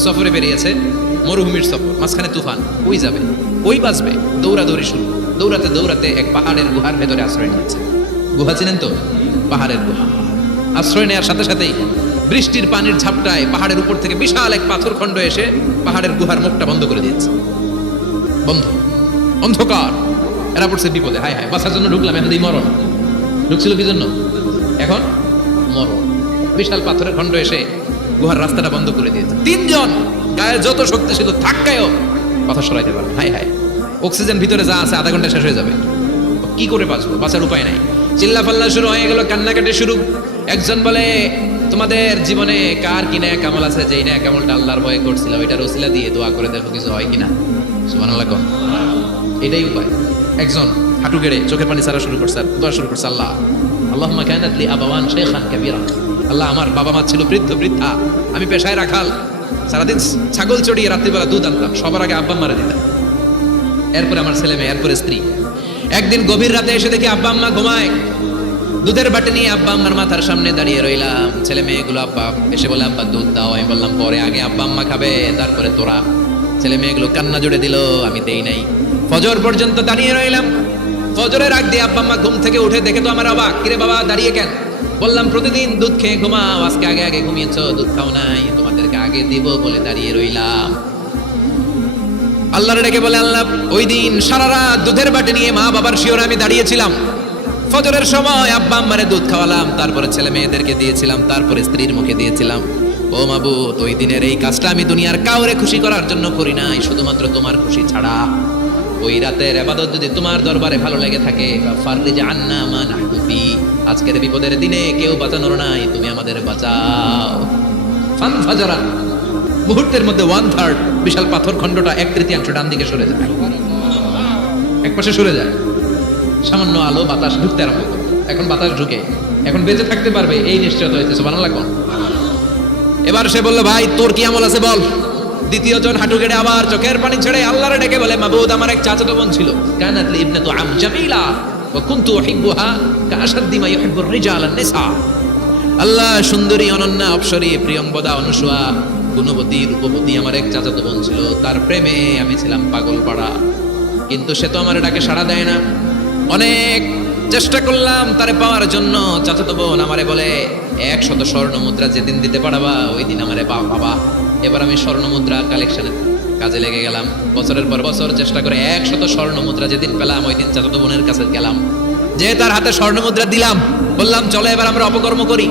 সফরে বেরিয়েছে মরুভূমির সফর, মাঝখানে তুফান, ওই যাবে, ওই বাঁচবে, দৌড়াদৌড়ি শুরু। দৌড়াতে দৌড়াতে এক পাহাড়ের গুহার ভেতরে আশ্রয় নিয়েছে। গুহা চিনেন তো? পাহাড়ের গুহা। আশ্রয় নেওয়ার সাথে সাথেই বৃষ্টির পানির ঝাপটায় পাহাড়ের উপর থেকে বিশাল এক পাথর খণ্ড এসে পাহাড়ের গুহার মুখটা বন্ধ করে দিয়েছে। বন্ধ, অন্ধকার। এরা পড়ছে বিপদে। হায় হায়, বাঁচার জন্য ঢুকলাম, এখন এই মরণ। ঢুকছিল কি জন্য? এখন মরণ। বিশাল পাথরের খণ্ড এসে গুহার রাস্তাটা বন্ধ করে দিয়েছে তিনজন গায়ে যত শক্তি ছিল থাক্কায়ও কথা সরাইতে পারবে হায় হায়। অক্সিজেন ভিতরে যা আছে আধা ঘণ্টা শেষ হয়ে যাবে। কি করে বাঁচবো? বাঁচার উপায় নাই। চিল্লা পাল্লা শুরু হয়ে গেল, কান্নাকাটি শুরু। একজন বলে, তোমাদের জীবনে কার কিনা কামাল আছে? যেই না কামলটা আল্লাহর ভয়ে করছিল, ওইটার ওসিলা দিয়ে দোয়া করে দেখো কিছু হয় কিনা? সুবহানাল্লাহ কোন। এটাই উপায়। একজন হাঁটু গেড়ে চোখের পানি ছাড়া শুরু করছে, দোয়া শুরু করছে, আল্লাহ আল্লাহ কায়নাত লি আবাওয়ান শেখান কাবিরা আল্লাহ আমার বাবা মা ছিল বৃদ্ধ, বৃদ্ধা। আমি পেশায় রাখাল। সারাদিন ছাগল চড়িয়ে রাত্রিবেলা দুধ আনতাম। সবার আগে আব্বা মারা দিতাম। এরপরে আমার ছেলে মেয়ে, এরপরে স্ত্রী। একদিন গভীর রাতে এসে দেখি আব্বা আম্মা ঘুমায়। দুধের বাটি নিয়ে আব্বা আম্মার মাথার সামনে দাঁড়িয়ে রইলাম। ছেলে মেয়েগুলো আব্বা এসে বলে, আব্বা, দুধ দাও। আমি বললাম, পরে আগে আব্বা আম্মা খাবে, তারপরে তোরা। ছেলে মেয়েগুলো কান্না জুড়ে দিল, আমি দেই নাই। ফজর পর্যন্ত দাঁড়িয়ে রইলাম। ফজরের আগ দিয়ে আব্বা আম্মা ঘুম থেকে উঠে দেখে তো আমার অবাক, কিরে বাবা, দাঁড়িয়ে কেন? বললাম, প্রতিদিন দুধ খেয়ে ঘুমাও, আজকে আগে আগে ঘুমিয়েছো, দুধ খাও নাই, তোমাদেরকে আগে দিব বলে দাঁড়িয়ে রইলাম। আল্লাহর ডেকে বলে, আল্লাহ, ওই দিন সারা রাত দুধের বাটি নিয়ে মা বাবার শিওরে আমি দাঁড়িয়েছিলাম। ফজরের সময় আব্বা আম্মারে দুধ খাওয়ালাম, তারপরে ছেলে মেয়েদেরকে দিয়েছিলাম, তারপরে স্ত্রীর মুখে দিয়েছিলাম। ও মাবুত ওই দিনের এই কাজটা আমি দুনিয়ার কাউরে খুশি করার জন্য করি নাই, শুধুমাত্র তোমার খুশি ছাড়া। ওই রাতের আবাদত যদি তোমার দরবারে ভালো লেগে থাকে আজকের বিপদের দিনে কেউ বাঁচানোর নাই, তুমি আমাদের বাঁচাও। মুহূর্তের মধ্যে ওয়ান থার্ড বিশাল পাথর খণ্ডটা এক তৃতীয়াংশ ডান দিকে সরে যায়। এক পাশে সরে যায়। সামান্য আলো বাতাস ঢুকতে আরম্ভ করে। এখন বাতাস ঢুকে। এখন বেঁচে থাকতে পারবে, এই নিশ্চয়তা হয়েছে কোন। এবার সে বলল, ভাই, তোর কি আমল আছে বল? দ্বিতীয় জন হাঁটু গেড়ে আবার চোখের পানি ছেড়ে আল্লাহরে ডেকে বলে, মাবুদ, আমার এক চাচাতো বোন ছিল। কানাতলি ইবনাতু আম জামিলা উহিব্বুহা কাআশাদ্দি মা ইউহিব্বুর রিজাল নিসা। আল্লাহ সুন্দরী, অনন্যা, অপসরী প্রিয়ঙ্বদা অনুসুয়া, গুণবতী, রূপবতী আমার এক চাচাতো বোন ছিল। তার প্রেমে আমি ছিলাম পাগল পাড়া। কিন্তু সে তো আমার ডাকে সাড়া দেয় না। অনেক চেষ্টা করলাম তারে পাওয়ার জন্য। চাচাতো বোন আমারে বলে একশত স্বর্ণ মুদ্রা যেদিন দিতে পারবা, ওই দিন আমারে বাবা এবার আমি স্বর্ণ মুদ্রা কালেকশনে কাজে লেগে গেলাম। বছরের পর বছর চেষ্টা করে একশত স্বর্ণ মুদ্রা যেদিন পেলাম, ওই দিন চাচাতো বোনের কাছে গেলাম। যে তার হাতে স্বর্ণ মুদ্রা দিলাম, বললাম, চলো এবার আমরা অপকর্ম করি।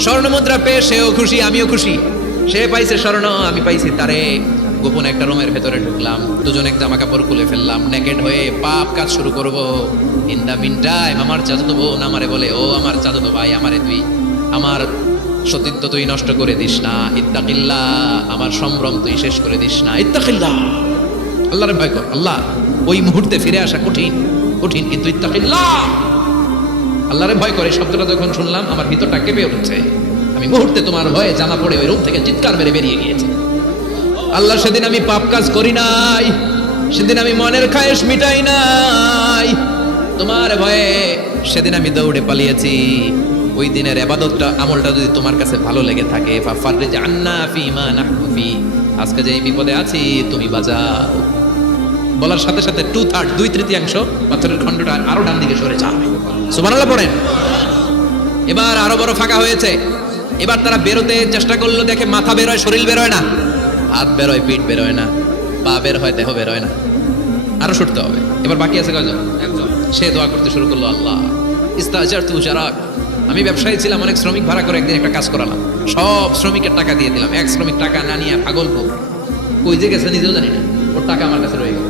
স্বর্ণ মুদ্রা পেয়ে সেও খুশি, আমিও খুশি। সে পাইছে স্বর্ণ, আমি পাইছি তারে। গোপন একটা রুমের ভেতরে ঢুকলাম। দুজন জামা কাপড় খুলে ফেললাম। নেকেড হয়ে পাপ কাজ শুরু করব। ইন দা মিন টাইম আমার চাচাতো বোন আমারে বলে, ও আমার চাচাতো ভাই, আমারে তুই, আমার সতীত্ব তুই নষ্ট করে দিস না। ইত্তাকিল্লা, আমার সম্ভ্রম তুই শেষ করে দিস না। ইত্তাকিল্লা। আল্লাহরে ভয় কর, আল্লাহ। ওই মুহূর্তে ফিরে আসা কঠিন কঠিন কিন্তু ইত্তাকিল্লা। আল্লাহরে ভয় করে শব্দটা যখন শুনলাম, আমার ভিতরটা কেঁপে উঠছে। আমি মুহূর্তে তোমার ভয়ে জামা পড়ে ওই রুম থেকে চিৎকার মেরে বেরিয়ে গিয়েছে। আল্লাহ, সেদিন আমি পাপ কাজ করি নাই। সেদিন আমি মনের খায়েশ মিটাই নাই। তোমার ভয়ে সেদিন আমি দৌড়ে পালিয়েছি। ওই দিনের আবাদতটা, আমলটা যদি তোমার কাছে ভালো লেগে থাকে আজকে যে এই বিপদে আছি, তুমি বাঁচাও। বলার সাথে সাথে টু থার্ড দুই তৃতীয়াংশ পাথরের খণ্ডটা আরও ডান দিকে সরে যায় সুবহানাল্লাহ পড়েন। এবার আরও বড় ফাঁকা হয়েছে। এবার তারা বেরোতে চেষ্টা করল, দেখে মাথা বেরোয়, শরীর বেরোয় না। হাত বেরোয়, পিঠ বেরোয় না। পা বের হয়, দেহ বেরোয় না। আরও ছুটতে হবে। এবার বাকি আছে কয়জন? একজন। সে দোয়া করতে শুরু করল, আল্লাহ। ইস্তাজার তু জারাক। আমি ব্যবসায়ী ছিলাম, অনেক শ্রমিক ভাড়া করে একদিন একটা কাজ করালাম। সব শ্রমিকের টাকা দিয়ে দিলাম। এক শ্রমিক টাকা না নিয়ে পাগল হোক কই যে গেছে নিজেও জানি না। ওর টাকা আমার কাছে রয়ে গেল।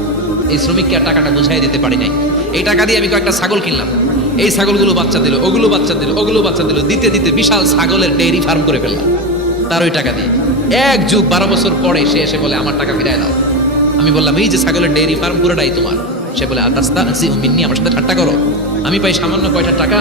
এই শ্রমিককে আর টাকাটা বুঝাই দিতে পারি নাই। এই টাকা দিয়ে আমি কয়েকটা ছাগল কিনলাম। এই ছাগলগুলো বাচ্চা দিল, ওগুলো বাচ্চা দিল, ওগুলো বাচ্চা দিল। দিতে দিতে বিশাল ছাগলের ডেইরি ফার্ম করে ফেললাম। তার ওই টাকা দিয়ে। এক যুগ বারো বছর পরে সে এসে বলে, আমার টাকা ফিরায় দাও। আমি বললাম, এই যে ছাগলের ডেইরি ফার্ম পুরোটাই তোমার। সে বলে আদাস্তা মিন্নি আমার সাথে ঠাট্টা করো। আমি পাই সামান্য কয়টা টাকা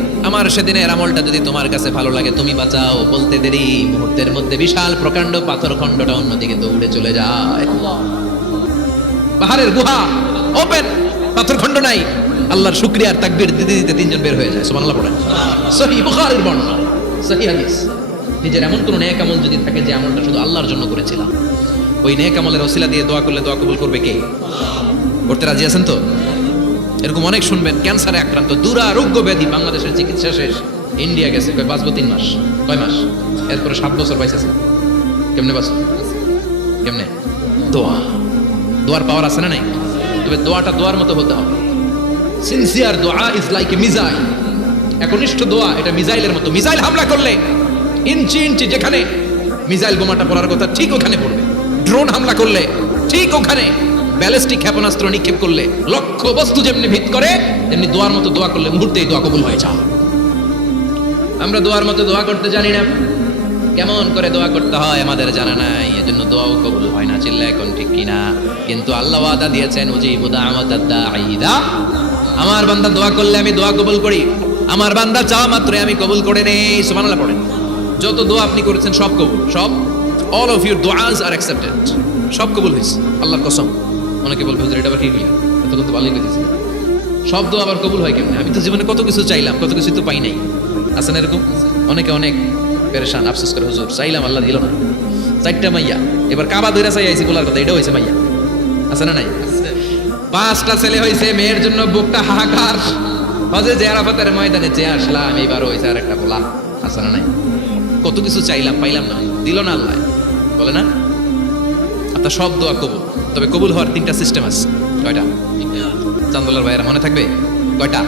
আমার সেদিনের আমলটা যদি তোমার কাছে ভালো লাগে, তুমি বাঁচাও। বলতে দেরি মুহূর্তের মধ্যে বিশাল প্রকাণ্ড পাথর খণ্ডটা অন্যদিকে দৌড়ে চলে যায়। পাহাড়ের গুহা ওপেন পাথর খণ্ড নাই। আল্লাহর শুক্রিয়ার তাকবীর দিতে দিতে তিনজন বের হয়ে যায়। সুবহানাল্লাহ পড়েন। সহি বুখারীর বর্ণনা, সহি হাদিস। নিজের এমন কোন নেক আমল যদি থাকে যে আমলটা শুধু আল্লাহর জন্য করেছিলাম। ওই নেক আমলের ওসিলা দিয়ে দোয়া করলে দোয়া কবুল করবে কে? করতে রাজি আছেন তো? এরকম অনেক শুনবেন ক্যান্সারে আক্রান্ত দুরারোগ্য ব্যাধি, বাংলাদেশের চিকিৎসা শেষ। ইন্ডিয়া গেছে, কয় বাঁচবো তিন মাস, কয় মাস? এরপরে সাত বছর বাইসেছে কেমনে বাঁচো কেমনে? দোয়া। দোয়ার পাওয়ার আছে না নাই? তবে দোয়াটা দোয়ার মতো হতে হবে। সিনসিয়ার দোয়া ইজ লাইক এ মিজাইল একনিষ্ঠ দোয়া, এটা মিজাইলের মতো। মিজাইল হামলা করলে ইঞ্চি ইঞ্চি যেখানে মিজাইল বোমাটা পড়ার কথা ঠিক ওখানে পড়বে। ড্রোন হামলা করলে ঠিক ওখানে। ব্যালিস্টিক ক্ষেপণাস্ত্র নিক্ষেপ করলে লক্ষ্য বস্তু যেমনি ভিত করে, তেমনি দোয়ার মতো দোয়া করলে মুহূর্তেই দোয়া কবুল হয়ে যায়। আমরা দোয়ার মতো দোয়া করতে জানি না। কেমন করে দোয়া করতে হয় আমাদের জানা নাই। এজন্য দোয়াও কবুল হয় না চিল্লা এখন ঠিক কিনা। কিন্তু আল্লাহ ওয়াদা দিয়েছেন আমার বান্দা দোয়া করলে আমি দোয়া কবুল করি। আমার বান্দা চাওয়া মাত্রই আমি কবুল করে নেই। সুবহানাল্লাহ পড়েন। যত দোয়া আপনি করেছেন সব কবুল, সব। অল অফ ইউর দোয়াজ আর অ্যাকসেপ্টেড সব কবুল হয়েছে। আল্লাহর কসম। অনেকে বলবে হুজুর এটা আবার কি এতক্ষণ তো ভালোই করেছি শব্দ আবার কবুল হয় কেমনে? আমি তো জীবনে কত কিছু চাইলাম কত কিছু তো পাই নাই। আছেন এরকম? অনেকে অনেক পেরেশান আফসোস করে হুজুর চাইলাম আল্লাহ দিল না। চারটা মাইয়া এবার কাবা দইরা চাই আইছি বলার কথা এটা হয়েছে মাইয়া। আছে না নাই? পাঁচটা ছেলে হয়েছে মেয়ের জন্য বুকটা হাহাকার। হজে যে আরাফাতের ময়দানে চেয়ে আসলাম এইবার হয়েছে আর একটা বলা আছে না নাই? কত কিছু চাইলাম পাইলাম না। দিল না আল্লাহ। বলে না? আপনার সব দোয়া কবুল। তবে কবুল হওয়ার তিনটা সিস্টেম আছে। কয়টা? চান্দলার ভাইয়েরা মনে থাকবে? কয়টা?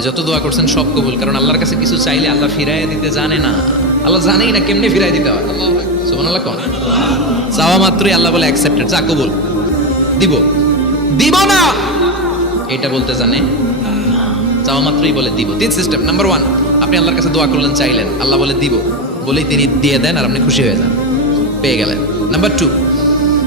যত দোয়া করছেন সব কবুল, কারণ আল্লাহর কাছে কিছু চাইলে আল্লাহ ফিরাই দিতে জানে না। আল্লাহ জানেই না কেমনে ফিরাই দিতে হয়। সুবহানাল্লাহ কোন? চাওয়া মাত্রই আল্লাহ বলে অ্যাকসেপ্টেড যা কবুল। দিব। দিব না! এটা বলতে জানে? চাওয়া মাত্রই বলে দিব। তিন সিস্টেম নাম্বার ওয়ান আপনি আল্লাহর কাছে দোয়া করলেন, চাইলেন। আল্লাহ বলে দিব। বলেই তিনি দিয়ে দেন আর আপনি খুশি হয়ে যান। পেয়ে গেলেন। নাম্বার টু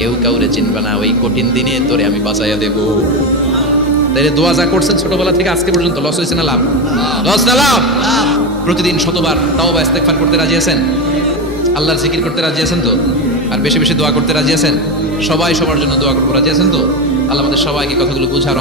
কেউ কাউরে চিনবে না, ওই কঠিন দিনে তোরে আমি বাঁচাইয়া দেব। তাইলে দোয়া যা করছেন ছোটবেলা থেকে আজকে পর্যন্ত, লস হয়েছে না লাভ? লস না লাভ? প্রতিদিন শতবার তাও বা ইস্তেগফার করতে রাজি আছেন? আল্লাহর জিকির করতে রাজি আছেন তো? আর বেশি বেশি দোয়া করতে রাজি আছেন? সবাই সবার জন্য দোয়া করব, রাজি আছেন তো? আল্লাহ আমাদের সবাইকে কথাগুলো বুঝার